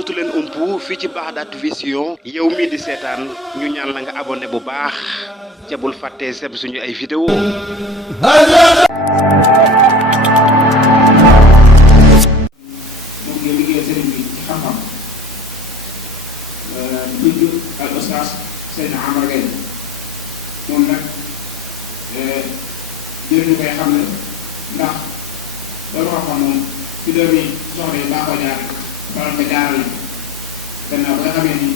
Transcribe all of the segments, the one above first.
dootu leen umpu fii ci Baghdad Vision yow mii di seetaan ñu ñaan la nga abonné bu baax ca bul fàttee sem suñu ay vidéo moom ngay liggéeyal sëriñ bi ci xam-xam tudd al ustaas sëriñ Amar Gaye moom nag jëriñu koy xam ne ndax loolu xam-xam moom ci doomi soxla yi baaxoo jaar faral ko jaarale gannaaw ba nga xamee ni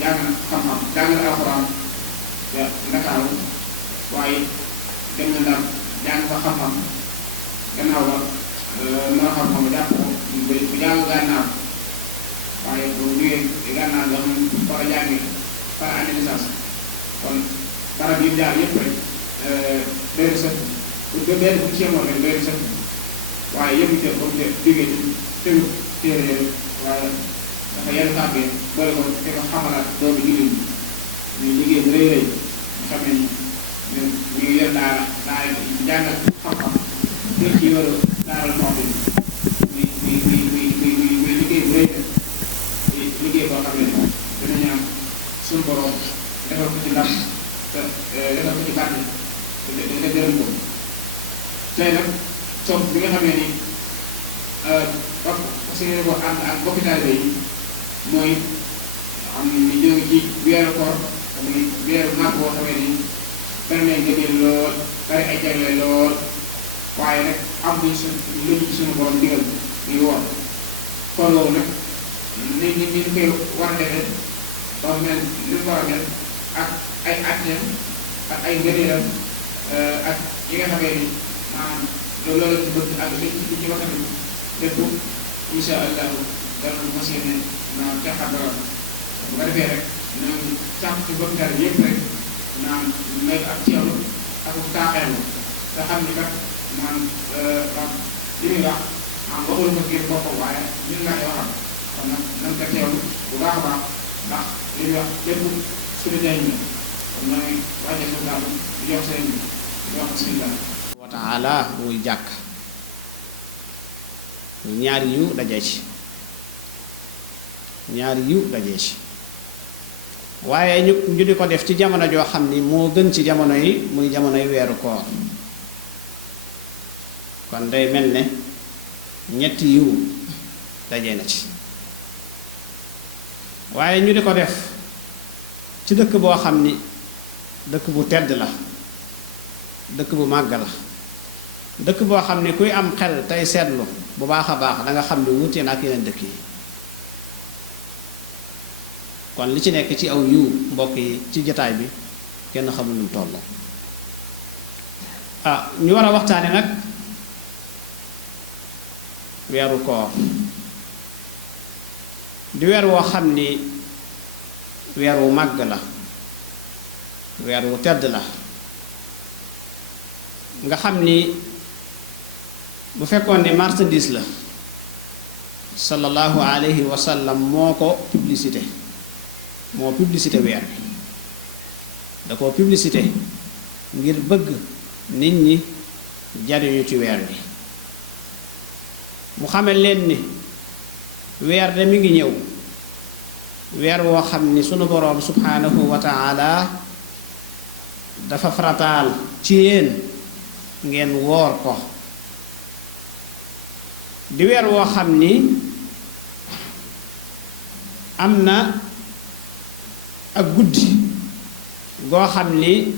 jàng xam-xam jàng na alxuraan ca Ndakaaru waaye dem na Ndar jàng fa xam-xam gannaaw ba moo xam-xam jàpp ko bu jàng gànnaar waaye bu jógee gànnaar nga xam ne war a jàngi par année licence kon barab yi jaar yëpp rek doy na sëkk bu benn bu ci yemoon rek doy na sëkk waaye yëpp itam comme que jógee ci tënk téere yooyu waaye dafa yenn tàmbee boole ko te ko xamalaat doomu jullit ñi liggéey bu rëy rëy nga xam ne ñu ngi yor daara jàngal xam-xam dëkk ci yoru daaral moom bi muy liggéey bu rëy liggéey boo xam ne dina ñaan suñu borom defal ko ci ndam te defal ko ci barke te gërëm ko tey nag soog bi nga xamee ni parce que boo ànd ak bokki taalibe yi mooy xam ni ñoo ngi ci weeru koor muy weeru màgg boo xamee ni bari nañ gëneel lool bari ay jagle lool waaye nag am luñ suñu borom digal muy woor koor boobu nag ni ñu koy war a defee ba mel li mu war a mel ak ay atteem ak ay ngëneelam ak yi nga xamee ni maanaam loolu la ci bëgg ak li ci waxee lépp incha allahu dana mos yéene maanaam jaxadara bu ko defee rek ñoom càmm ci bokkaar bi yëpp rek maanaam may ak ceelu ak taaxeelu nga xam ni kat maanaam li muy wax waxul ko ngir boppam waaye ñun lay waxal kon nag nan ko teewlu bu baax a baax ndax li muy wax lépp suñu njëriñ la kon ñoo ngi wàññee suñu daal di jox seen di wax bismillah wa taala muy jàkk ñaari yu dajee ci ñaari yu dajee ci waaye ñu di ko def ci jamono joo xam ni moo gën ci jamono yi muy jamonoy weeru koor kon day mel ne ñetti yiw dajee na ci waaye ñu di ko def ci dëkk boo xam ni dëkk bu tedd la dëkk bu màgg la dëkk boo xam ni kuy am xel tey seetlu bu baax a baax da nga xam ni wuute na ak yeneen dëkk yi kon li ci nekk ci aw yiw mbokk yi ci jataay bi kenn xamul nu mu toll ñu war a waxtaane nag weeru koor di weer woo xam ni weer wu màgg la weer wu tedd la nga xam ni bu fekkoon ni marchandise la sallallahu alayhi wa sallam moo ko publicité moo publicité weer bi da ko publicité ngir bëgg nit ñi jariñu ci weer bi mu xamal leen ni weer de mi ngi ñëw weer woo xam ni sunu boroom subhanahu wa taala dafa farataal ci yéen ngeen woor ko di weer woo xam ni am na ak guddi goo xam ni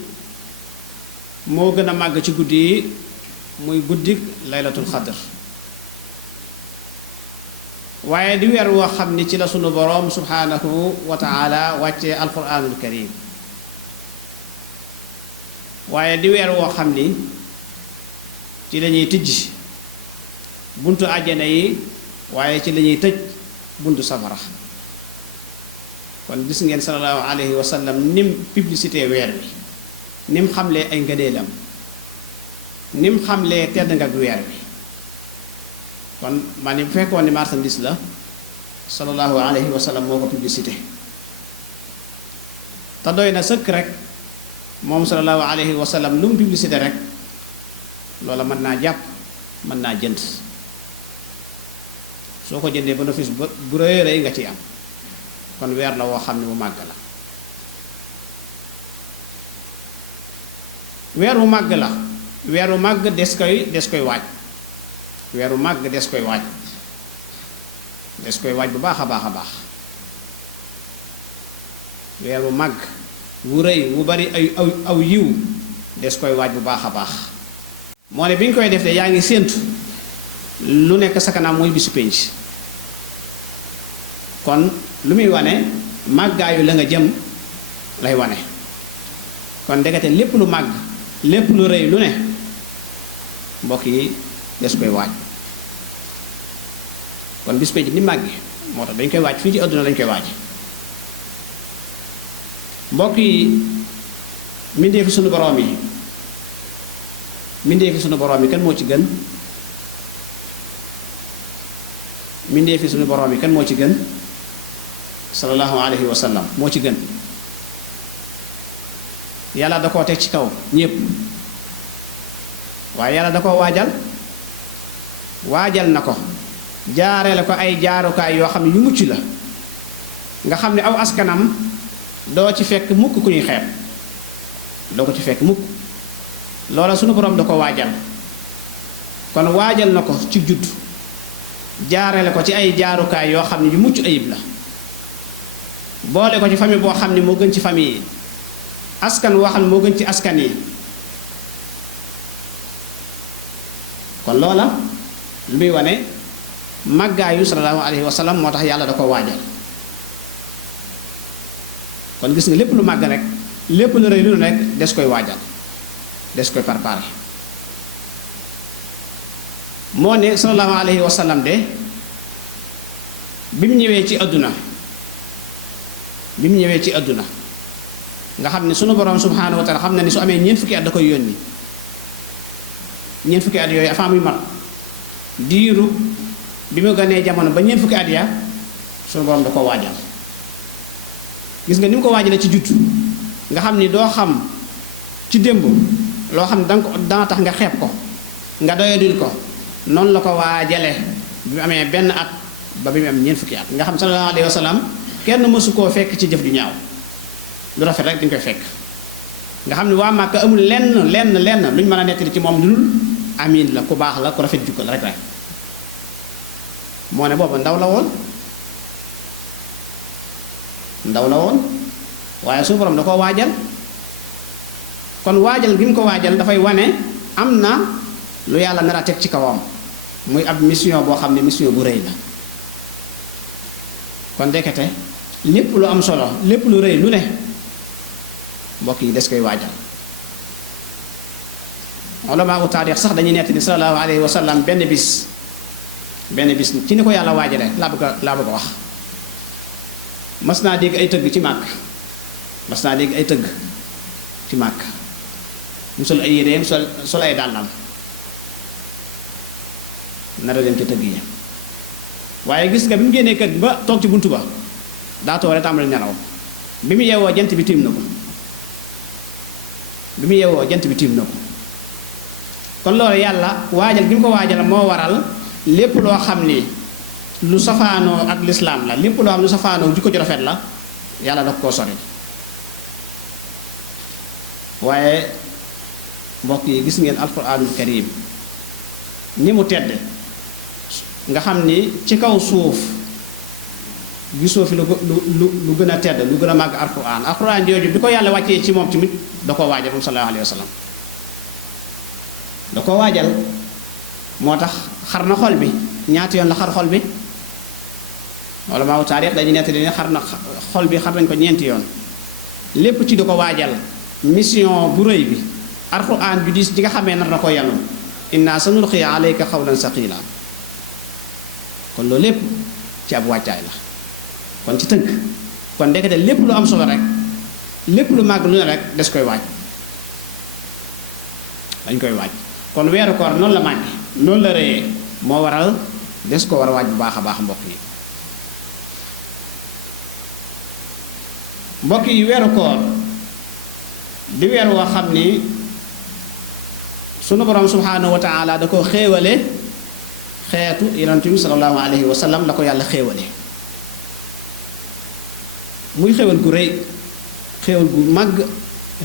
moo gën a màgg ci guddi yi muy guddik laylatul xadr waaye di weer woo xam ni ci la sunu boroom subhanahu wa taala wàccee alquranul karim waaye di weer woo xam ni ci lañuy tijj buntu àjjana yi waaye ci lañuy tëj buntu safara kon gis ngeen sallallahu alayhi wa sallam nim publicité weer bi nim xamlee ay ngëneelam nim xamlee tedd nga ak weer bi kon man ni bu fekkoon ni marchandise la sallallahu alayhi wa sallam moo ko publicité te doy na sëkk rek moom sallallahu alayhi wa sallam lu mu publicité rek loola mën naa jàpp mën naa jënd soo ko jëndee bénéfice bu rëy rëy nga ci am kon weer la woo xam ne bu màgg la weer wu màgg la weer wu màgg des koy waaj weer wu màgg des koy waaj bu baax a baax a baax weer wu màgg wu rëy wu bari aw yiw des koy waaj bu baax a baax moo ne bi ñu koy def de yaa ngi séentu lu nekk sa kanam mooy bisu pénc kon lu muy wane màggaayu la nga jëm lay wane kon ndekete lépp lu màgg lépp lu rëy lu ne mbokk yi des koy waaj kon bis pénc ni màggi moo tax dañ koy waaj fii ci àdduna lañ koy waaj mbokk yi mbindee fi sunu boroom yi mbindee fi sunu boroom yi kan moo ci gën mbindee fi sunu boroom yi kan moo ci gën sallallahu alayhi wa sallam moo ci gën yàlla da koo teg ci kaw ñépp waaye yàlla da koo waajal na ko jaarale ko ay jaarukaay yoo xam ne yu mucc la nga xam ne aw askanam doo ci fekk mukk ku ñuy xeeb doo ko ci fekk mukk loola sunu borom da ko waajal kon waajal na ko ci judd jaarale ko ci ay jaarukaay yoo xam ne yu mucc ayib la boole ko ci famille boo xam ne moo gën ci famille yi askan woo xam ne moo gën ci askan yi kon loola lu muy wane màggaayu sallallahu alayhi wa sallam moo tax yàlla da ko waajal kon gis nga lépp lu màgg rek lépp lu rëy lu nekk des koy waajal des koy préparé moo ne sallallahu alayhi wa sallam de bi mu ñëwee ci àdduna nga xam ne sunu borom subhanahu wa taala xam na ni su amee ñeent fukki at da koy yónni ñeent fukki at yooyu avant muy mat diiru bi mu ganee jamono ba ñeent fukki at ya sunu borom da ko waajal gis nga ni mu ko waajale ci judd nga xam ni doo xam ci démb loo xam ne dana tax nga xeeb ko nga doyadil ko noonu la ko waajale bi mu amee benn at ba bi mu am ñeent fukki at nga xam sallallahu alayhi wa sallam kenn mësu koo fekk ci jëf ju ñaaw lu rafet rek dañ koy fekk nga xam ne waa Màkka amul lenn lu ñu mën a nekk ci moom lu dul amiin la ku baax la ku rafet jukko la rek moo ne booba ndaw la woon waaye suñu borom da koo waajal kon waajal gi mu ko waajal dafay wane am na lu yàlla nar a teg ci kawam muy ab mission boo xam ne mission bu rëy la kon ndekete lépp lu am solo lépp lu rëy lu ne mbokk yi des koy waajal ulama u taarix sax dañuy nett ni sallallahu alayhi wa sallam benn bis ci ni ko yàlla waajale laa bëgg a wax mas naa dégg ay tëgg ci màkk mu sol ay yéreem sol ay dàllam nara dem ci tëgg yi waaye gis nga bi mu génnee kër ba toog ci buntu ba daa toog rek tàmbali nelaw bi mu yeewoo jant bi tiim na ko kon loolu yàlla waajal gi mu ko waajal moo waral lépp loo xam ni lu safaanoo ak lislaam la lépp loo xam lu safaanoo jikko ju rafet la yàlla da koo sori waaye mbokk yi gis ngeen alquranul karim ni mu tedd nga xam ni ci kaw suuf gisoo fi lu gën a tedd lu gën a màgg alquran jooju bi ko yàlla wàccee ci moom tamit da koo waajal moom sallallahu alayhi wa sallam da koo waajal moo tax xar na xol bi ñaata yoon la xar xol bi wala maaw taarix dañuy nettali ne xar nañ ko ñeenti yoon lépp ci da ko waajal mission bu rëy bi alquran ju diis ji nga xamee nar na ko yanu inna sanulqi alayka qawlan saqila kon loolu lépp ci ab wàccaay la kon ci tënk kon ndekete lépp lu am solo rek lépp lu màgg lu ne rek des koy waaj dañ koy waaj kon weeru koor noonu la màgge noonu la rëyee moo waral des ko war a waaj bu baax a baax mbokk yi weeru koor di weer woo xam ni sunu borom subhanahu wa taala da ko xéewale xeetu yonent bi sallallahu alayhi wa sallam la ko yàlla xéewale muy xéewal gu rëy xéewal gu màgg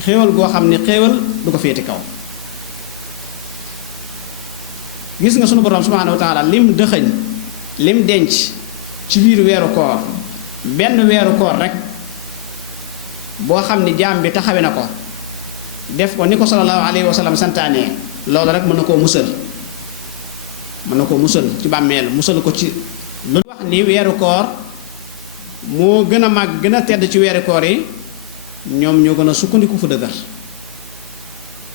xéewal goo xam ne xéewal du ko féete kaw gis nga sunu borom subhanahu wa taala lim dëxëñ lim denc ci biir weeru koor benn weeru koor rek boo xam ni jaam bi taxawe na ko def ko ni ko sallallahu alayhi wa sallam santaane loolu rek mën na koo musal ci bàmmeel musal ko ci lu wax ni weeru koor moo gën a màgg gën a tedd ci weeru koor yi ñoom ñoo gën a sukkandiku fu dëgër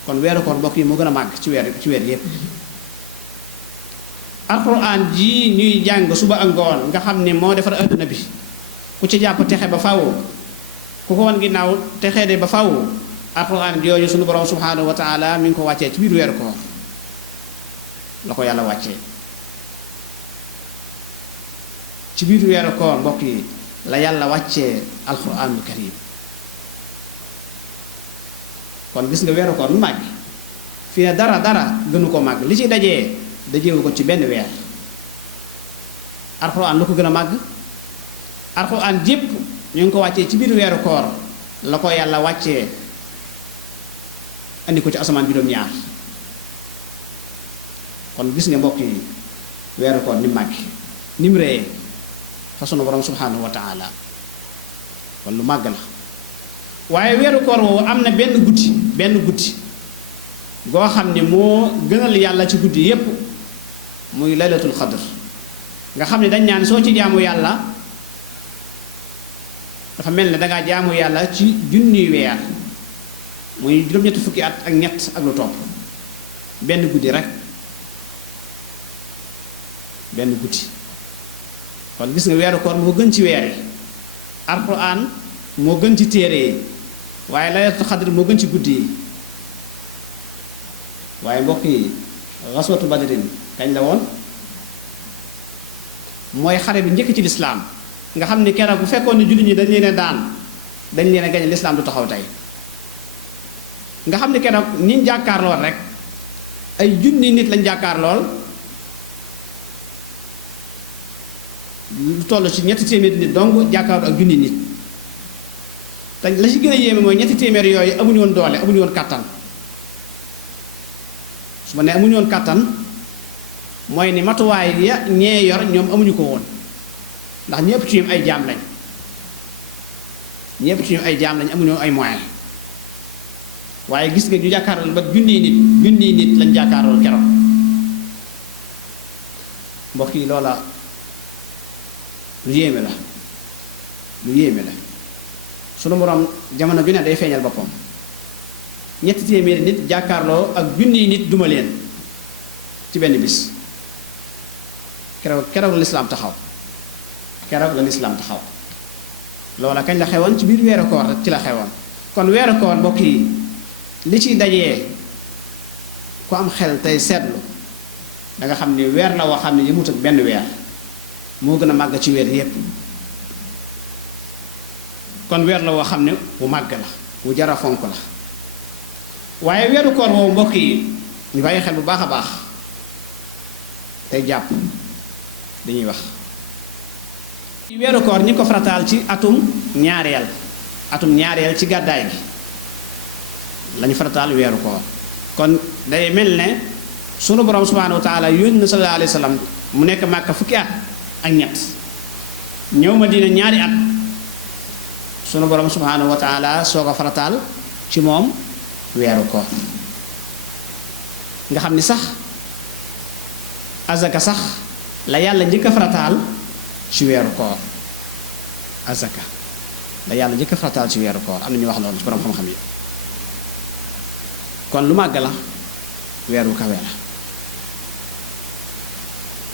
kon weeru koor mbokk yi moo gën a màgg ci weer yépp alxuraan ji ñuy jàng suba ak ngoon nga xam ni moo defar àdduna bi ku ci jàpp texe ba faw ku ko wan ginnaaw texee de ba faw alxuraan jooju sunu borom subhanahu wa taala mi ngi ko wàccee ci biir weeru koor la ko yàlla wàccee ci biir weeru koor mbokk yi la yàlla wàccee alxuraanul karim kon gis nga weeru koor nu màgg fii ne dara gënu ko màgg li ci dajewu ko ci benn weer alxuraan lu ko gën a màgg alxuraan jépp ñu ngi ko wàccee ci biir weeru koor la ko yàlla wàccee andi ko ci asamaan juróom-ñaar kon gis nga mbokk yi weeru koor ni màgg ni mu réyee fa sunu borom subhanahu wa taala kon lu màgg la waaye weeru koor woowu am na benn guddi goo xam ni moo gënal yàlla ci guddi yépp muy laylatul xadr nga xam ne dañ ñaan soo ci jaamu yàlla dafa mel ne dangaa jaamu yàlla ci junniy weer muy juróom-ñetti fukki at ak ñett ak lu topp benn guddi rek benn guddi kon gis nga weeru koor moo gën ci weer yi alxuraan moo gën ci téere yi waaye laylatul xadr moo gën ci guddi yi waaye mbokk yi xaswatu badrin kañ la woon mooy xare bi njëkk ci lislaam nga xam ni keroog bu fekkoon ne jullit ñi dañ leen a daan dañ leen a gañe lislaam du taxaw tey nga xam ni keroog ñiñ jàkkaar lool rek ay junni nit lañ jàkkaar lool lu toll ci ñetti téeméeri nit dong jàkkaarloo ak junni nit te la ci gën a yéeme mooy ñetti téeméer yooyu amuñu woon doole amuñu woon kàttan su ma nee amuñu woon kàttan mooy ni matuwaay ya ñee yor ñoom amuñu ko woon ndax ñëpp ci ñoom ay jaam lañ amuñu ay moyens waaye gis nga ñu jàkkaarloo ba junniy nit lañ jàkkaarloo keroog mbokk yi loola lu yéeme la sunu borom jamono ju ne day feeñal boppam ñetti téeméeri nit jàkkaarloo ak junniy nit duma leen ci benn bis keroog la lislaam taxaw loola kañ la xewoon ci biir weeru koor ci la xewoon kon weeru koor mbokk yi li ci dajee ku am xel tey seetlu da nga xam ni weer la woo xam ne yëmut ak benn weer moo gën a màgg ci weer yépp kon weer la woo xam ne bu màgg la bu jara fonk la waaye weeru koor woowu mbokk yi ñu bàyyi xel bu baax a baax tey jàpp dañuy wax weeru koor ñi ko farataal ci atum ñaareel ci gàddaay gi lañu farataal weeru koor kon day mel ne sunu borom subhanahu wa taala yónni na sallallahu alayhi wa sallam mu nekk Màkka fukki at ak ñett ñëw Madina ñaari at sunu borom subhanahu wa taala soo ko farataal ci moom weeru koor nga xam ni sax azaka sax la yàlla njëkk a farataal ci weeru koor azaka la yàlla njëkk a farataal ci weeru koor am na ñu wax loolu ci borom xam-xam yi kon lu màgg la weeru kawe la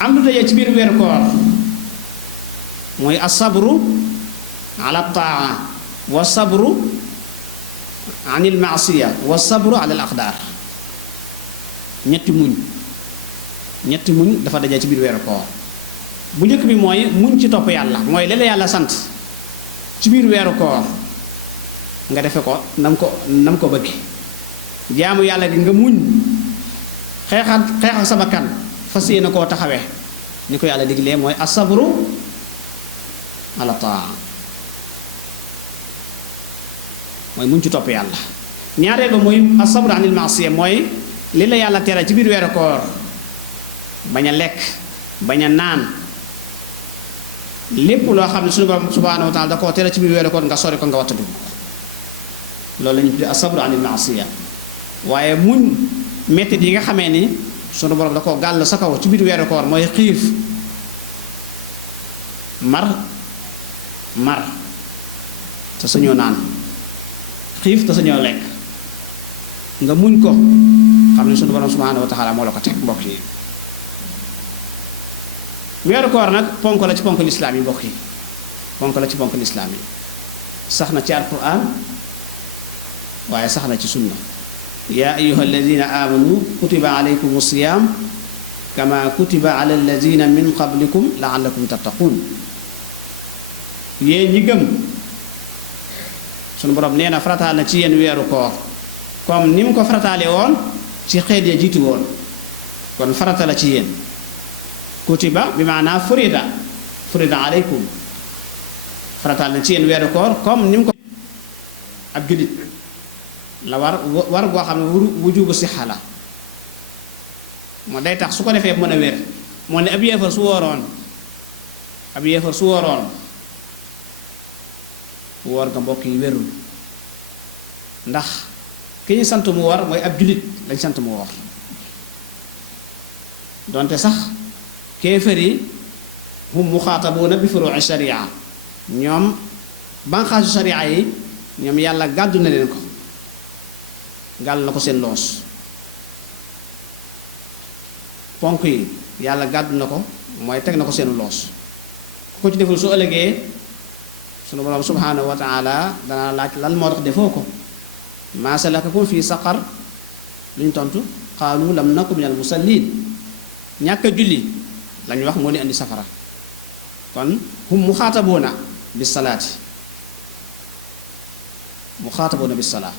am lu dajee ci biir weeru koor mooy asabru ala taa wa sabru anil maasiya wa sabru ala al aqdaar ñetti muñ dafa dajee ci biir weeru koor bu njëkk bi mooy muñ ci topp yàlla mooy la yàlla sant ci biir weeru koor nga defe ko nam ko bëgge jaamu yàlla gi nga muñ xeexal sa bakkan fas yéene koo taxawee ni ko yàlla diglee mooy asabru ala taa mooy muñ ci topp yàlla. ñaareel ba mooy asabru anil maasiya mooy li la yàlla tere ci biir weeru koor bañ a lekk bañ a naan lépp loo xam ne suñu borom subhanahu wa taala da koo tere ci biir weeru koor nga sori ko nga wattandu loolu la ñu tuddee asabru anil maasiya waaye muñ mettit yi nga xamee ni sunu borom da koo gàll sa kaw ci biir weeru koor mooy xiif mar te sañoo naan xiif te sañoo lekk nga muñ ko xam ne sunu borom subhanahu wa taala moo la ko teg mbokk yi. weeru koor nag ponk la ci ponk lislaam yi mbokk yi ponk la ci ponk lislaam yi sax na ci alquran waaye sax na ci sunna. yaa ayuha alladina amanu kutiba alaykum siyam kama kutiba ala alladina min qablikum laallakum tattaqun. yéen ñi gëm sunu borom nee na farataal na ci yéen weeru koor comme ni mu ko farataale woon ci xeet ya jiitu woon kon farata la ci yéen. kutiba bi maanaa furida alaykum farataal na ci yéen weeru koor comme ni mu ko ab jullit la war goo xam ne wujubu sixa la moo day tax su ko defee mën a wér moo ne ab yéefar su wooroon woor nga mbokk yi wérul ndax ki ñu sant mu woor mooy ab jullit lañ sant mu woor donte sax kéefar yi hum muxaatabuuna bi furuuci sharia ñoom banqaasu sharia yi ñoom yàlla gàddu na leen ko gàll na ko seen loos ponk yi yàlla gàddu na ko mooy teg na ko seen loos ku ko ci deful su ëllëgee sunu borom subhanahu wa taala dana laaj lan moo tax defoo ko maa salakakum fii saqar lu ñu tontu qaalu lam naku minal musallin ñàkk a julli lañu wax moo ni indi safara kon hum muxaatabuuna bis salaati muxaatabuuna bis salaat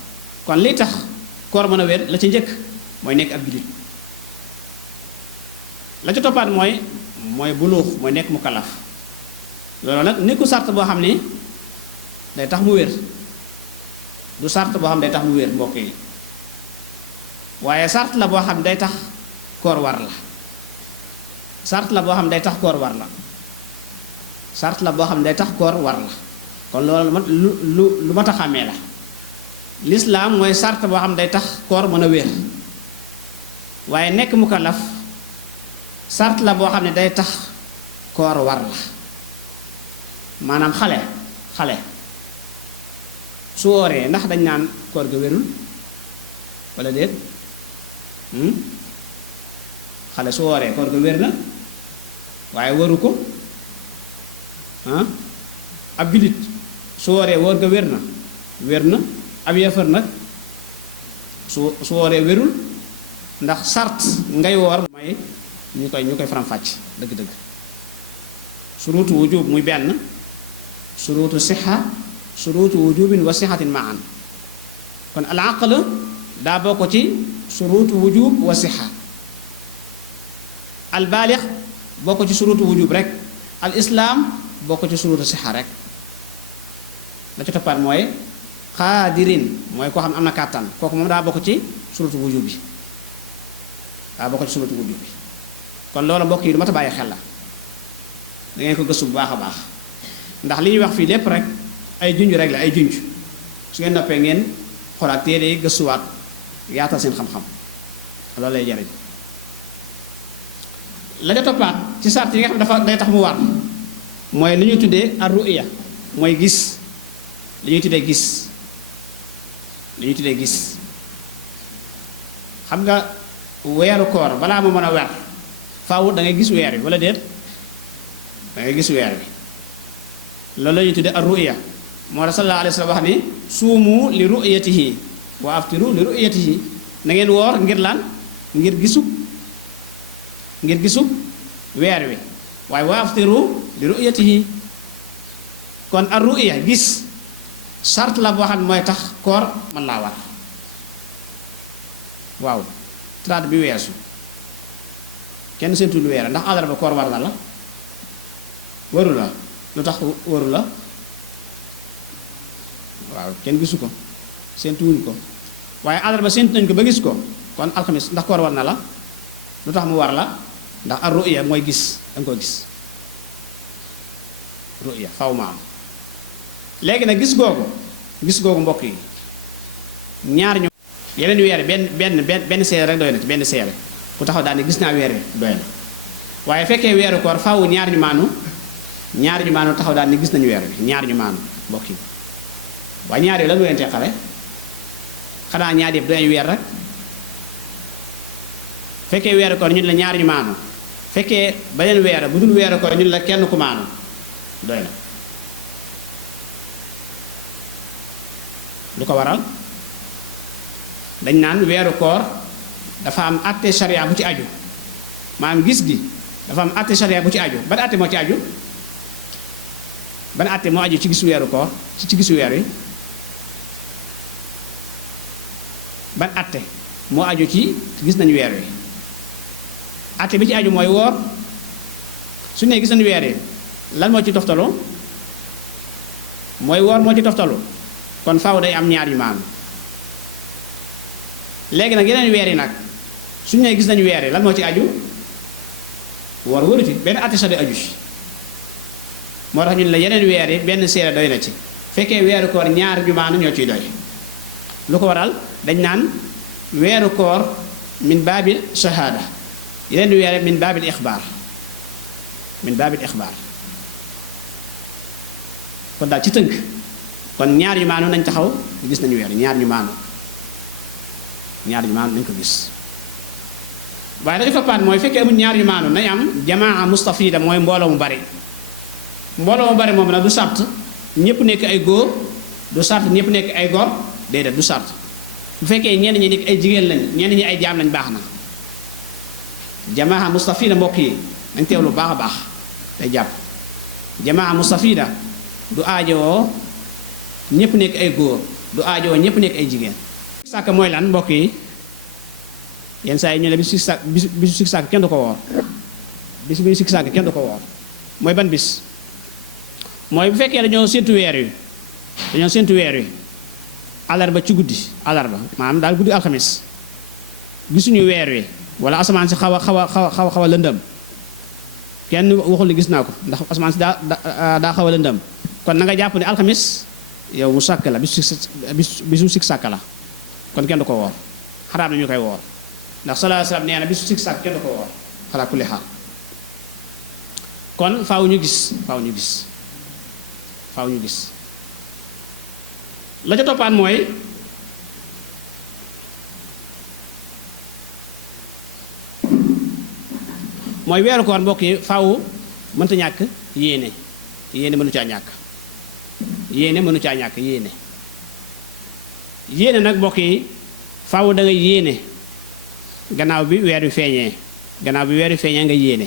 kon li tax koor mën a wér la ci njëkk mooy nekk ab jullit la ci toppaat mooy buluux mooy nekk mu kalaf loolu nag nekku sart boo xam ni day tax mu wér du sart boo xam day tax mu wér mbokk yi waaye sart la boo xam day tax koor war la sart la boo xam day tax koor war la sart la boo xam day tax koor war la kon loolu lu mat a xàmmee la lislaam mooy sart boo xam day tax koor mën a wér waaye nekk mukallaf sart la boo xam ne day tax koor war la maanaam xale su wooree ndax dañ naan koor ga wérul walla déet xale su wooree koor ga wér na waaye waru ko ab jullit su wooree woor ga wér na ab yéefar nag su wooree wérul ndax sart ngay woor mooy ñu koy faram-fàcc dëgg-dëgg suruutu wujub muy benn suruutu sixa suruutu wujubin wa sixatin maan kon al aql daa bokk ci suruutu wujub wa sixa al baalix bokk ci suruutu wujub rek al islaam bokk ci suruutu sixa rek la ci toppaat mooy xaadirin mooy koo xam ne am na kàttan kooku moom daa bokk ci suruutu wujub bi kon loolu mbokk yi du mat a bàyyi xel la da ngeen ko gëstu bu baax a baax ndax li ñuy wax fii lépp rek ay junj rek la ay junj su ngeen noppee ngeen xoolaat téere yi gëstuwaat yaatal seen xam-xam loolu lay jariñ la ca toppaat ci sart yi nga xam dafa day tax mu war mooy li ñuy tuddee ar-ru'ya mooy gis li ñuy tuddee gis xam nga weeru koor balaa mu mën a weer faaw da ngay gis weer wi wala déet da ngay gis weer wi loolu la ñuy tuddee ar-ru'ya moo tax sallallahu alayhi wa sallam wax ni suumu li ru'yatihi wa aftiru li ru'yatihi na ngeen woor ngir lan ngir gisu weer wi waaye wa aftiru li ru'yatihi kon ar-ru'ya gis sart la boo xam ne mooy tax koor mën laa war waaw traite bi weesu kenn seentu lu weer ndax àllarba koor war na la waru la lu tax waru la waaw kenn gisu ko séentuwuñ ko waaye àllarba séentu nañ ko ba gis ko kon alxamis ndax koor war na la lu tax mu war la ndax ar ruya mooy gis da nga ko gis ruya faw ma am léegi nag gis googu mbokk yi ñaar ñu yeneen weer benn seere rek doy na ci benn seere ku taxaw daal ne gis naa weer wi doy na waaye fekkee weeru koor faw ñaar ñu maanu taxaw daal ne gis nañu weer wi ñaar ñu maanu mbokk yi waaye ñaar yooyu lan leen teqale xanaa ñaar yëpp doy weer rek fekkee weeru koor ñun la ñaar ñu maanu fekkee beneen weer bu dul weeru koor ñun la kenn ku maanu doy na lu ko waral dañ naan weeru koor dafa am àtte sharia bu ci aju maanaam gis gi dafa am àtte sharia bu ci aju ban àtte moo ci aju ban àtte moo aju ci gisu weeru koor ci gisu weer wi ban àtte moo aju ci gis nañu weer wi àtte bi ci aju mooy woor su ne gis nañu weer wi lan moo ci toftaloo mooy woor moo ci toftaloo kon faaw day am ñaar yu maanu léegi nag yeneen weer yi nag suñu nee gis nañu weer yi lan moo ci aju woor wëru ci benn àtte sa di aju ci moo tax ñun la yeneen weer yi benn seere doy na ci fekkee weeru koor ñaar yu maanu ñoo ciy doy lu ko waral dañ naan weeru koor min baabil shahada yeneen weer yi min baabil ixbaar kon daal ci tënk kon ñaar yu maanu nañ taxaw gis nañu weer ñaar ñu maanu nañ ko gis waaye dañu fappaat mooy fekkee amul ñaar yu maanu nañ am jamaa mustafida mooy mbooloo mu bari moom nag du sart ñëpp nekk ay góor du sart ñëpp nekk ay góor déedéet du sart bu fekkee ñenn ñi nekk ay jigéen lañ ñenn ñi ay jaam lañ baax na jamaa mustafida mbokk yi nañ teewlu baax a baax day jàpp jamaa mustafida du aajowoo ñëpp nekk ay góor du aajowoo ñëpp nekk ay jigéen sàkk mooy lan mbokk yi yenn saa yi ñu ne bisu sikk sàkk kenn du ko woor bis bu ñu sikk sàkk kenn du ko woor mooy ban bis mooy bu fekkee dañoo séntu weer wi alarba ci guddi alarba maanaam daal guddi alxamis gisuñu weer wi wala asamaan si xaw a lëndëm kenn waxul ni gis naa ko ndax asamaan si daa xaw a lëndëm kon na nga jàpp ne alxamis yow mu sàkk la bisu sikk sàkk la kon kenn du ko woor xaraam na ñu koy woor ndax sallallahu alayhi wasallam nee na bisu sikk sàkk kenn du ko woor xalaa kulli xaal kon faaw ñu gis la ca toppaan mooy weeru koor mbokk yi faaw mënta ñàkk yéene mënu caa ñàkk yéene nag mbokk yi faaw da nga yéene gannaaw bi weer wi feeñee nga yéene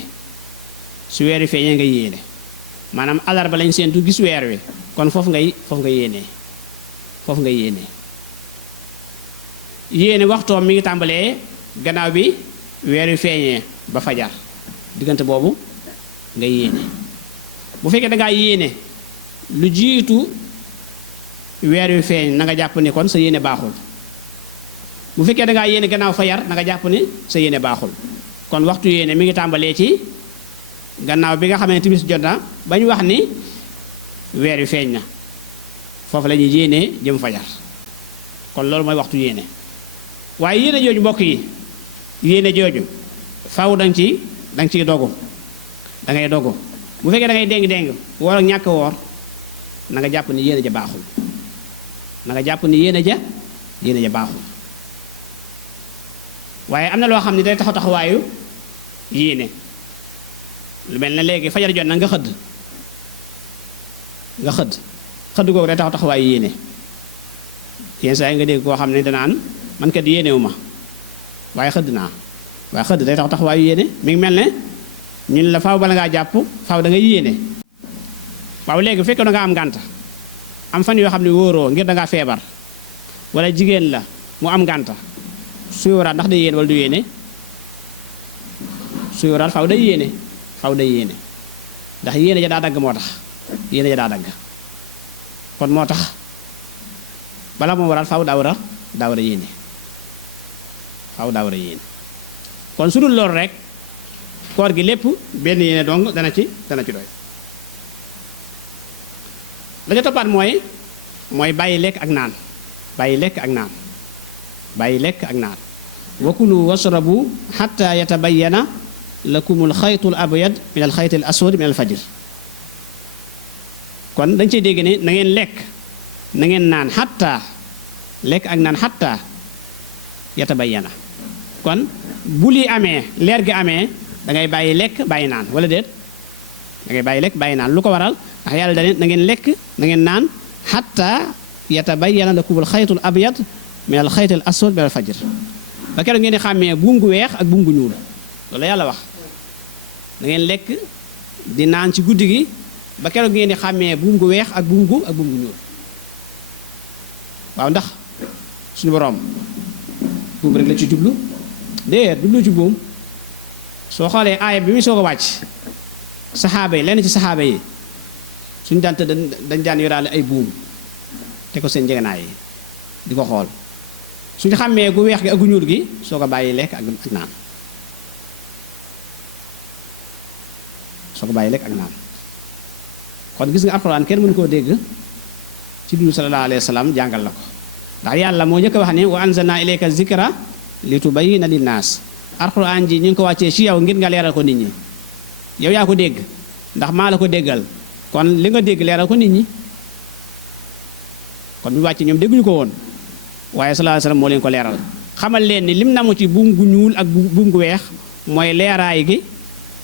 su weer wi feeñee nga yéene maanaam alarba lañ seentu gis weer wi kon foofu nga yéene waxtoom mi ngi tàmbalee gannaaw bi weer wi feeñee ba fajar diggante boobu nga yéene bu fekkee dangaa yéene lu jiitu weer wi feeñ na nga jàpp ni kon sa yéene baaxul bu fekkee dangaa yéene gannaaw fajar na nga jàpp ni sa yéene baaxul kon waxtu yéene mi ngi tàmbalee ci gannaaw bi nga xam ne timis jot na ba ñu wax ni weer wi feeñ na foofu la ñuy yéenee jëm fajar kon loolu mooy waxtu yéene waaye yéene jooju mbokk yi yéene jooju faaw danga ciy dogu da ngay dogu bu fekkee da ngay déng woor ak ñàkk woor na nga jàpp ni yéene ja baaxul waaye am na loo xam ne day taxawaayu yéene lu mel ne léegi fajar jot na nga xëdd googu day taxawaayu yéene yenn saa yi nga dégg koo xam ne danaan man kat yéenewu ma waaye xëdd naa waaye xëdd day taxawaayu yéene mi ngi mel ne ñun la faaw bala ngaa jàpp faaw da nga yéene waaw léegi bu fekkee da nga am ngànt am fan yoo xam ne wóoroo ngir da ngaa feebar wala jigéen la mu am ngànta suy waraat ndax day yéene wala du yéene suy waraat faaw day yéene ndax yéene ja daa dagg moo tax yéene ja daa dagg kon moo tax bala moo waral faaw daa war a yéene faaw daa war a yéene kon su dul loolu rek koor gi lépp benn yéene dong dana ci doy la ca toppaat mooy bàyyi lekk ak naan bàyyi lekk ak naan wa kulu washrabu xatta yatabayyana lakumul xaytul abyad min al xaytil aswad min al fajr kon dañ cey dégg ne na ngeen lekk na ngeen naan xatta lekk ak naan xatta yatabayyana kon bu lii amee leer gi amee da ngay bàyyi lekk bàyyi naan wala déet da ngay bàyyi lekk bàyyi naan lu ko waral ndax yàlla da ne na ngeen lekk na ngeen naan xatta yatabayyana lakumul xaytul abyad min al xaytil aswad min al fajr ba keroog ngeen di xàmmee buum gu weex ak buum gu ñuul loolu yàlla wax da ngeen lekk di naan ci guddi gi ba keroog ngeen di xàmmee buum gu weex ak buum gu ñuul waaw ndax suñu borom buum rek la ci jublu déet jublu ci buum soo xoolee aaya bi muy soog a wàcc saxaaba yi lenn ci saxaaba yi suñu daan tëdd dañ daan yoraale ay buum te ko seen njëganaay yi di ko xool suñu xàmmee gu weex gi ak gu ñuul gi soo ko bàyyi lekk ak naan kon gis nga alxuraan kenn mënu koo dégg ci dundu sallallahu alayhi wa sallam jàngal la ko ndax yàlla moo njëkk a wax ne wa anzalna ilayka zikra li tubayyina linnaas alxuraan ji ñu ngi ko wàccee ci yow ngir nga leeral ko nit ñi yow yaa ko dégg ndax maa la ko déggal kon li nga dégg leeral ko nit ñi kon bi wàccee ñoom dégguñu ko woon waaye sallallahu alayhi wa sallam moo leen ko leeral xamal leen ni lim namu ci buum gu ñuul ak buum gu weex mooy leeraay gi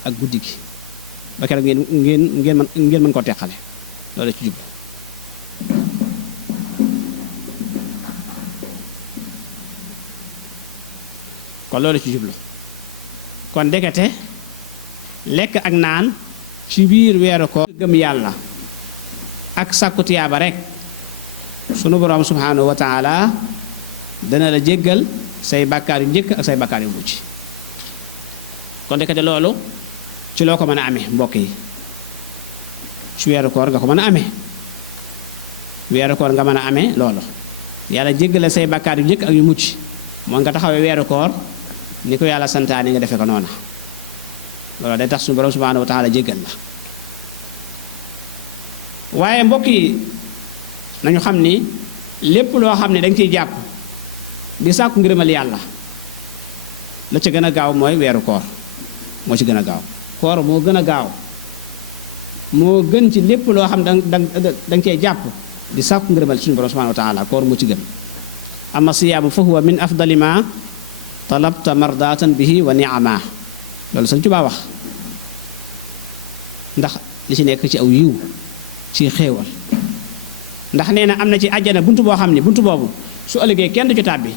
ak guddi gi ba keroog ngeen mën ko teqale loolu ci jublu kon loolu ci jublu kon ndekete lekk ak naan ci biir weeru ko gëm yàlla ak sàkku tiyaaba rek sunu borom subhanahu wa taala dana la jéggal say bàkkaar yu njëkk ak say bàkkaar yu mujj kon ndekete loolu ci loo ko mën a amee mbokk yi ci weeru koor nga ko mën a amee weeru koor nga mën a amee loolu yàlla jéggale say bàkkaar yu njëkk ak yu mucc moo nga taxawee weeru koor ni ko yàlla santaane nga defee ko noona loolu day tax suñu borom subhanahu wa taala jéggal la waaye mbokk yi nañu xam ni lépp loo xam ne danga ciy jàpp di sàkku ngërëmal yàlla la ca gën a gaaw mooy weeru koor moo ci gën a gaaw koor moo gën a gaaw moo gën ci lépp loo xam danga cee jàpp di sàkku ngërëmal suñu borom subhanahu wa taala koor moo ci gën amma siyaamu fa huwa min afdali ma talabta mardatan bihi wa ni'ama loolu Sëñ Tuubaa wax ndax li ci nekk ci aw yiw ci xéewal ndax nee na am na ci àjjana buntu boo xam ne buntu boobu su ëllëgee kenn du ci tàbbi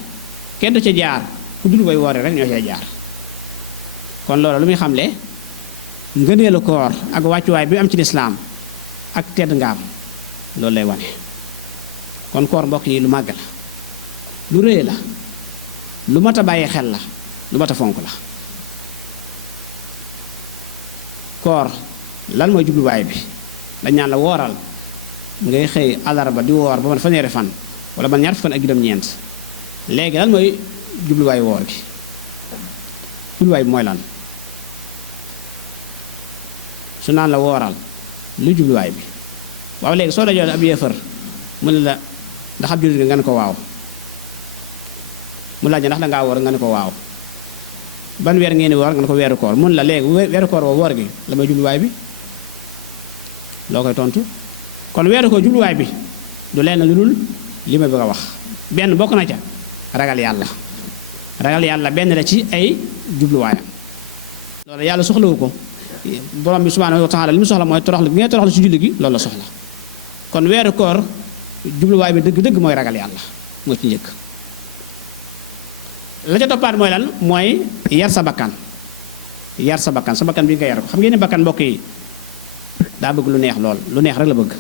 kenn du ci jaar ku dul way woore rek ñoo cay jaar kon loolu lu muy xamle ngëneelu koor ak wàccuwaay bi am ci lislaam ak tedd ngaam loolu lay wane kon koor mbokk yi lu màgg la lu rëy la lu mat a bàyyi xel la lu mat a fonk la koor lan mooy jubluwaay bi dañ naan la wooral ngay xëy alarba di woor ba man fanweeri fan wala man ñaar fukki fan ak juróom-ñeent léegi lan mooy jubluwaayu woor gi jubluwaay bi mooy lan su naan la wooral lu jubluwaay bi waaw léegi soo dajoo ab yéefar mu ne la ndax ab jullit nga ne ko waaw mu laaj ndax dangaa woor nga ne ko waaw ban weer ngeen di woor nga ne ko weeru koor mun la léegi weeru koor woo woor gi la may jubluwaay bi loo koy tontu kon weeru koor jubluwaay bi du lenn lu dul li ma bëgg a wax benn bokk na ca ragal yàlla benn la ci ay jubluwaayam loolu yàlla soxlawu ko borom bi subhanahu wa taala li mu soxla mooy toroxlu bi ngay toroxlu ci julli gi loolu la soxla kon weeru koor jubluwaay bi dëgg-dëgg mooy ragal yàlla moo ci njëkk la ca toppaat mooy lan mooy yar sa bakkan sa bakkan bi nga yar ko xam ngeen ne bakkan mbokk yi daa bëgg lu neex lool lu neex rek la bëgg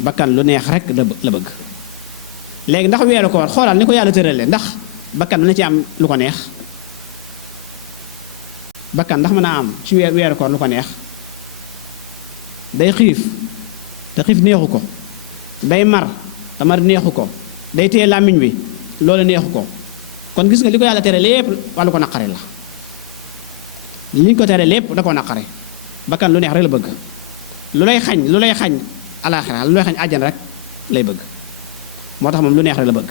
bakkan lu neex rek la bëgg léegi ndax weeru koor xoolal ni ko yàlla tëralee ndax bakkan dana ci am lu ko neex bakkan ndax mën naa am ci weeru koor lu ko neex day xiif te xiif neexu ko day mar te mar neexu ko day téye làmmiñ wi loolu neexu ko kon gis nga li ko yàlla tere lépp wàllu ko naqari la li ñu ko tere lépp da ko naqari bakkan lu neex rek la bëgg lu lay xañ alaaxira lu lay xañ àjjana rek lay bëgg moo tax moom lu neex rek la bëgg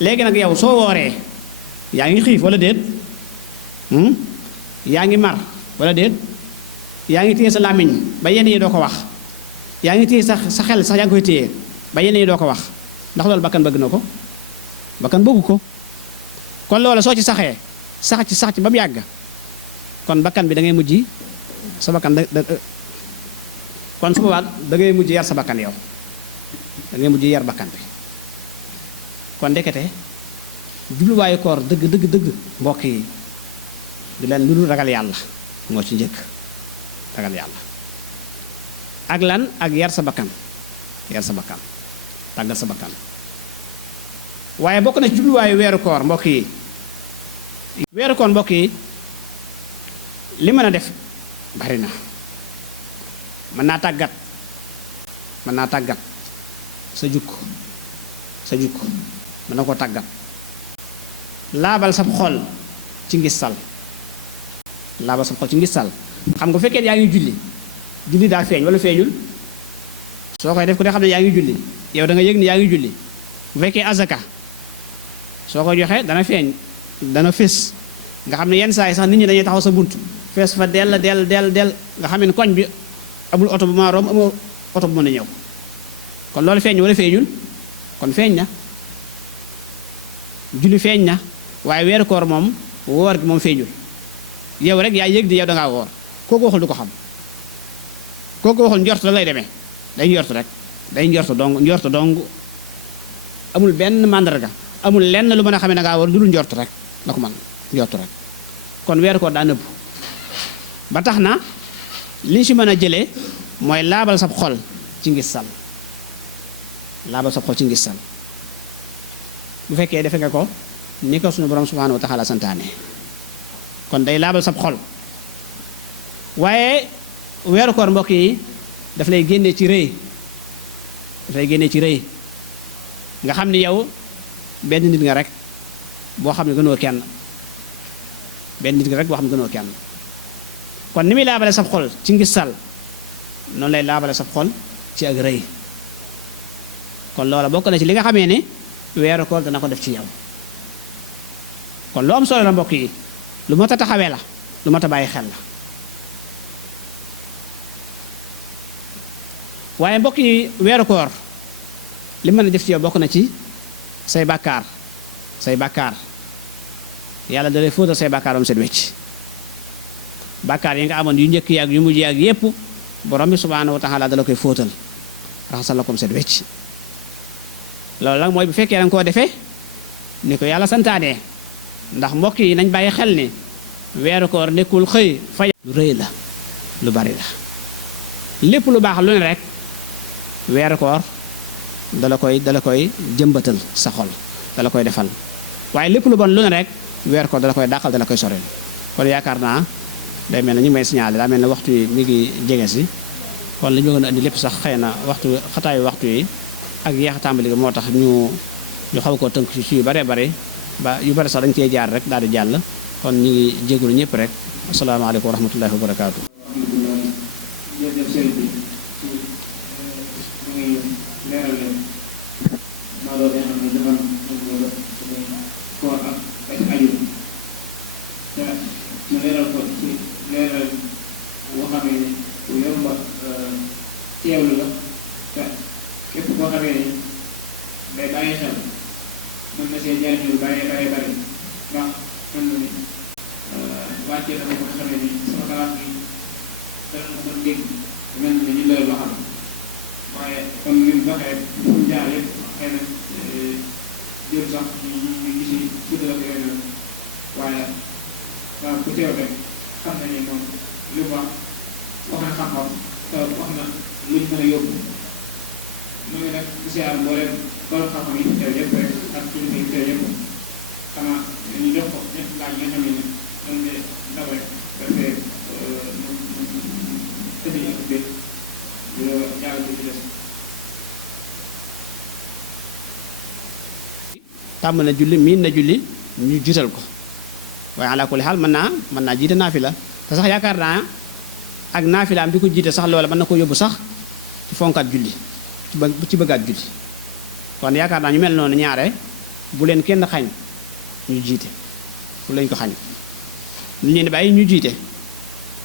léegi nag yow soo wooree yaa ngi xiif wala déet yaa ngi mar wala déet yaa ngi téye sa làmmiñ ba yenn yi doo ko wax yaa ngi téye sa xel sax yaa ngi koy téye ba yenn yi doo ko wax ndax loolu bakkan bëgg na ko bakkan bëggu ko kon loolu soo ci saxee sax ci ba mu yàgg kon bakkan bi da ngay mujj sa bakkan kon su boobaa da ngay mujj yar sa bakkan yow da ngay mujj yar bakkan bi kon ndekete jubluwaayu koor dëgg mbokk yi du leen lu dul ragal yàlla moo ci njëkk ragal yàlla ak lan ak yar sa bakkan tàggal sa bakkan waaye bokk na ci jubluwaayu weeru koor mbokk yi li mën a def bari na mën naa tàggat sa jukko mën na ko tàggat laabal sab xol ci ngistal xam nga fekkee yaa ngi julli daa feeñ wala feeñul soo koy def ko de xam ne yaa ngi julli yow da nga yëg ni yaa ngi julli bu fekkee azaka soo koy joxe dana feeñ dana fés nga xam ne yenn saa yi sax nit ñi dañuy taxaw sa bunt fees fa del nga xam ne koñ bi amul oto bu ma romb amul oto bu mën a ñëw kon loolu feeñ wala feeñul kon feeñ na julli feeñ na waaye weeru koor moom woor gi moom feeñul yow rek yaa yëg di yow da ngaa woor kooku waxul du ko xam kooku waxul njort la lay demee day njort dong amul benn màndarga amul lenn lu mën a xamee da ngaa woor lu dul njort rek la ko mën njort rek kon weeru koor daa nëbb ba tax na li ñu si mën a jëlee mooy laabal sab xol ci ngistal bu fekkee defe nga ko ni ko suñu borom subhanahu wa taala santaane kon day laabal sab xol waaye weeru koor mbokk yi daf lay génnee ci rëy nga xam ni yow benn nit nga rek boo xam ne gënoo kenn kon ni muy laabale sab xol ci ngistal noonu lay laabale sab xol ci ak rëy kon loola bokk na ci li nga xamee ne weeru koor dana ko def ci yow kon lu am solo la mbokk yi lu mat a taxawee la lu mat a bàyyi xel la waaye mbokk yi weeru koor li mën a def ci yow bokk na ci say bàkkaar yàlla da lay fóotal say bàkkaar am set wecc bàkkaar yi nga amoon yu njëkk yaag yu mujj yaag yépp borom bi subhanahu wa taala da la koy fóotal raxasal la ko am set wecc loolu nag mooy bu fekkee da nga koo defee ni ko yàlla santaane ndax mbokk yi nañ bàyyi xel ni weeru koor nekkul xëy fay lu rëy la lu bari la lépp lu baax lu ne rek weeru koor dala koy jëmbatal sa xol dala koy defal waaye lépp lu bon lu ne rek weeru koor dala koy dàqal dala koy soreel kon yaakaar naa day mel ne ñu ngi may signalé daa mel ne waxtu yi mi ngi jege si kon li ñu bëggoon a indi lépp sax xëy na xataayu waxtu yi ak yeex tàmbali gi moo tax ñu xaw koo tënk ci yu bare bare ba yu bare sax dañ cee jaar rek daal di jàll kon ñu ngi jégalu ñëpp rek asalaamaaleykum wa rahmatullahi wa barakaatu. teewlu la te képp koo xamee ni day bàyyi xel mën na see jariñu bàyyi ndax mën na ni wàccee na ko nga xamee ni sama xalaat bi dana ko mën dégg mel na ñu lay waxal waaye comme ni mu waxee fu mu jaar yëpp xëy na jël sax ñu gisi sudd la ko yooyu noonu waaye waaw ku teew rek xam na ni moom li mu wax na xam-xam te wax na luñ mën a yóbbu mu ngi nag siyaar mbooleem borom xam-xam yi fi teew yëpp rek ak kilifa yi teew yëpp xanaa ñu jox ko ñett laaj yi nga xam ne ñoom de ndaw rek dafay tëddi ak bét tàmm na julli miin na julli ñu jiital ko waaye ala kulli xaal mën naa jiite naafila te sax yaakaar naa ak naafilaam di ko jiite sax loola mën na ko yóbbu sax ci fonkaat julli ci bëggaat julli kon yaakaar naa ñu mel noonu ñaare bu leen kenn xañ ñu jiite bu leen ko xañ ñu leen di bàyyi ñu jiite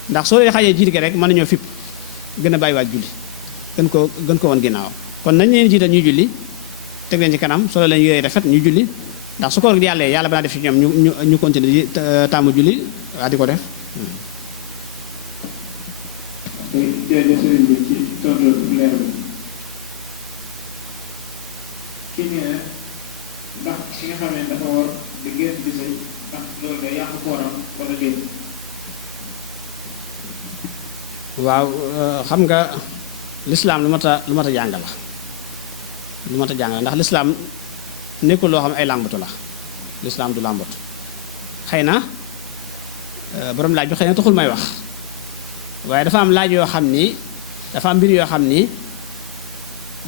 ndax soo leen xañee jiite gi rek mën nañoo fipp gën a bàyyiwaat julli gën ko woon ginnaaw kon nañ leen jiital ñuy julli teg leen ci kanam solo leen yooyu rafet ñu julli ndax su ko yàlla banaa def ci ñoom ñu continuer di tàmm julli waa di ko def jërëjëf sëriñ bi ci tontu leer bi kii nee na ndax ki nga xam ne dafa war di génn di sëy ndax loolu day yàq kooram wala déet. waaw xam nga lislaam lu mat a jàng la lu mat a jàng la ndax lislaam nekkul loo xam ay làmbatu la lislaam du làmbatu xëy na borom laaj bi xëy na taxul may wax waaye dafa am laaj yoo xam ni dafa am mbir yoo xam ni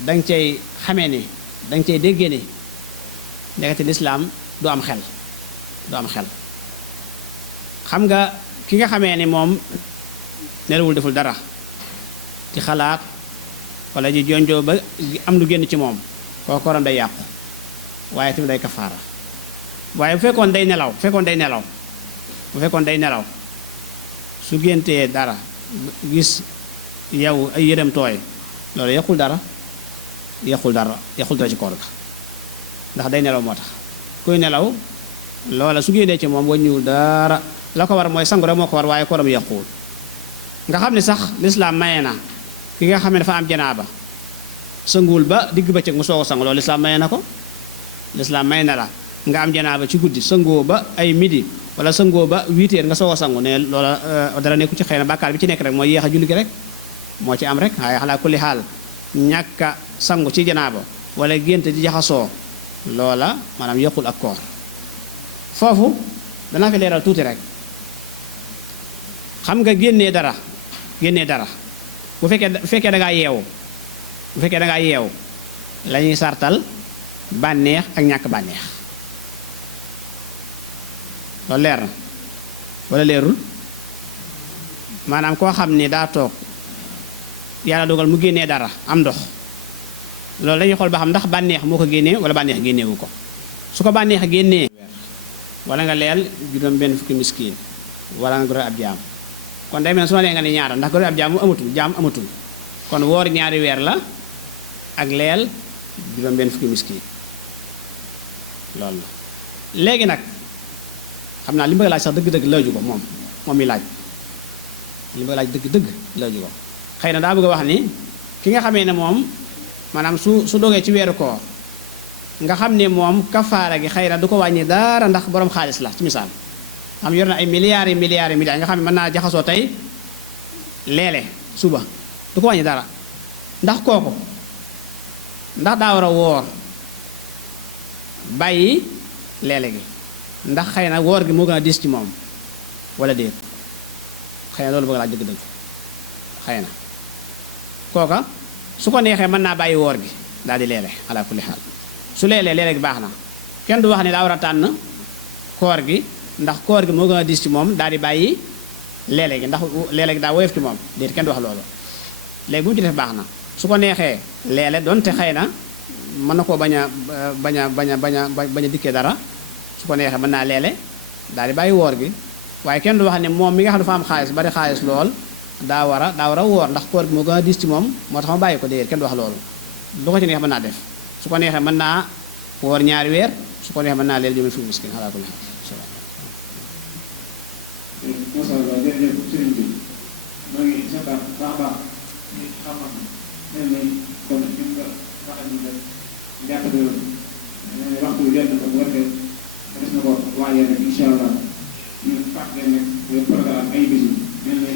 danga cay xamee ni danga cay déggee ni ndekete lislaam du am xel xam nga ki nga xamee ni moom nelawul deful dara ci xalaat wala ji jonjoo ba am lu génn ci moom kooku koram day yàqu waaye tamit day kafaara waaye bu fekkoon day nelaw su géntee dara gis yow ay yërëm tooy loolu yàqul dara ci koor ga ndax day nelaw moo tax kuy nelaw loola su génnee ci moom waññiwul dara la ko war mooy sangu rek moo ko war waaye kooram yàquwul nga xam ne sax lislaam maye na ki nga xam ne dafa am janaaba sanguwul ba digg bëccëg mu soog a sangu loolu lislaam maye na ko lislaam may na la nga am janaaba ci guddi sangoo ba ay midi wala sangoo ba 8 heures nga soog a sangu ne loola dara nekku ci xëy na bàkkaar bi ci nekk rek mooy yéex a julli gi rek moo ci am rek waaye xalaa kulli xaal ñàkk a sangu ci janaaba wala gént di jaxasoo loola maanaam yëqul ak koor foofu danaa fi leeral tuuti rek xam nga génnee dara bu fekkee da ngaa yeewu la ñuy sartal bànneex ak ñàkk bànneex loolu leer na wala leerul maanaam koo xam ni daa toog yàlla dogal mu génnee dara am ndox loolu dañuy xool ba xam ndax bànneex moo ko génnee wala bànneex génnewu ko su ko bànneex génnee wala nga leel juróom benn fukki miskin wala nga goreel ab jaam kon day mel ne su ma lee nga ne ñaata ndax goreel ab jaam amatul kon woor ñaari weer la ak leel juróom benn fukki miskin loolu la léegi nag xam naa li mu bëgg laaj sax dëgg-dëgg laaju ko moom mi laaj li mu bëgg laaj dëgg-dëgg laaju ko xëy na daa bëgg a wax ni ki nga xamee ne moom maanaam su dogee ci weeru koor nga xam ne moom kafaara gi xëy na du ko wàññi dara ndax borom xaalis la ci misaal xam yor na ay milliards nga xam ne mën naa jaxasoo tey leele suba du ko wàññi dara ndax kooku ndax daa war a woor bàyyi leele gi ndax xëy na woor gi moo gën a diis ci moom wala déet xëy na loolu bëgg laaj dëgg-dëgg xëy na kooka su ko neexee mën naa bàyyi woor gi daal di leele ala kulli xaal su leelee leele gi baax na kenn du wax ne daa war a tànn koor gi ndax koor gi moo gën a diis ci moom daal di bàyyi leele gi ndax leele gi daa woyof ci moom déet kenn du wax loolu léegi bu mu ci def baax na su ko neexee leele donte xëy na mën na koo bañ a dikkee dara su ko neexee mën naa leele daal di bàyyi woor gi waaye kenn du wax ne moom mi nga xam ne dafa am xaalis bari xaalis lool daa war a woor ndax koor gi moo gën a diis ci moom moo tax ma bàyyi ko déedéet kenn du wax loolu lu ko ci neex mën naa def su ko neexee mën naa woor ñaari weer su ko neexee mën naa leel juróom fukki miskin xalaa ko macha allah jërëjëf sëriñ bi maa ngi seetaan baax ñu xam-xam mel ni kon ñu nga waxal ñu rek njàppate yoon ne waxtu bi jot na ko bu wartee des na ko waajal rek incha allah ñu fàttali leen nag programme ay bis mel ni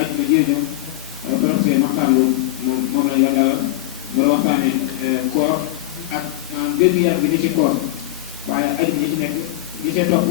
aju na jërëjëf professeur Makhtar Lo moom lañ la dalal mu la waxtaane koor ak wér-gu-yaram bi ni ci koor waaye aju ñi ci nekk ñi cee topp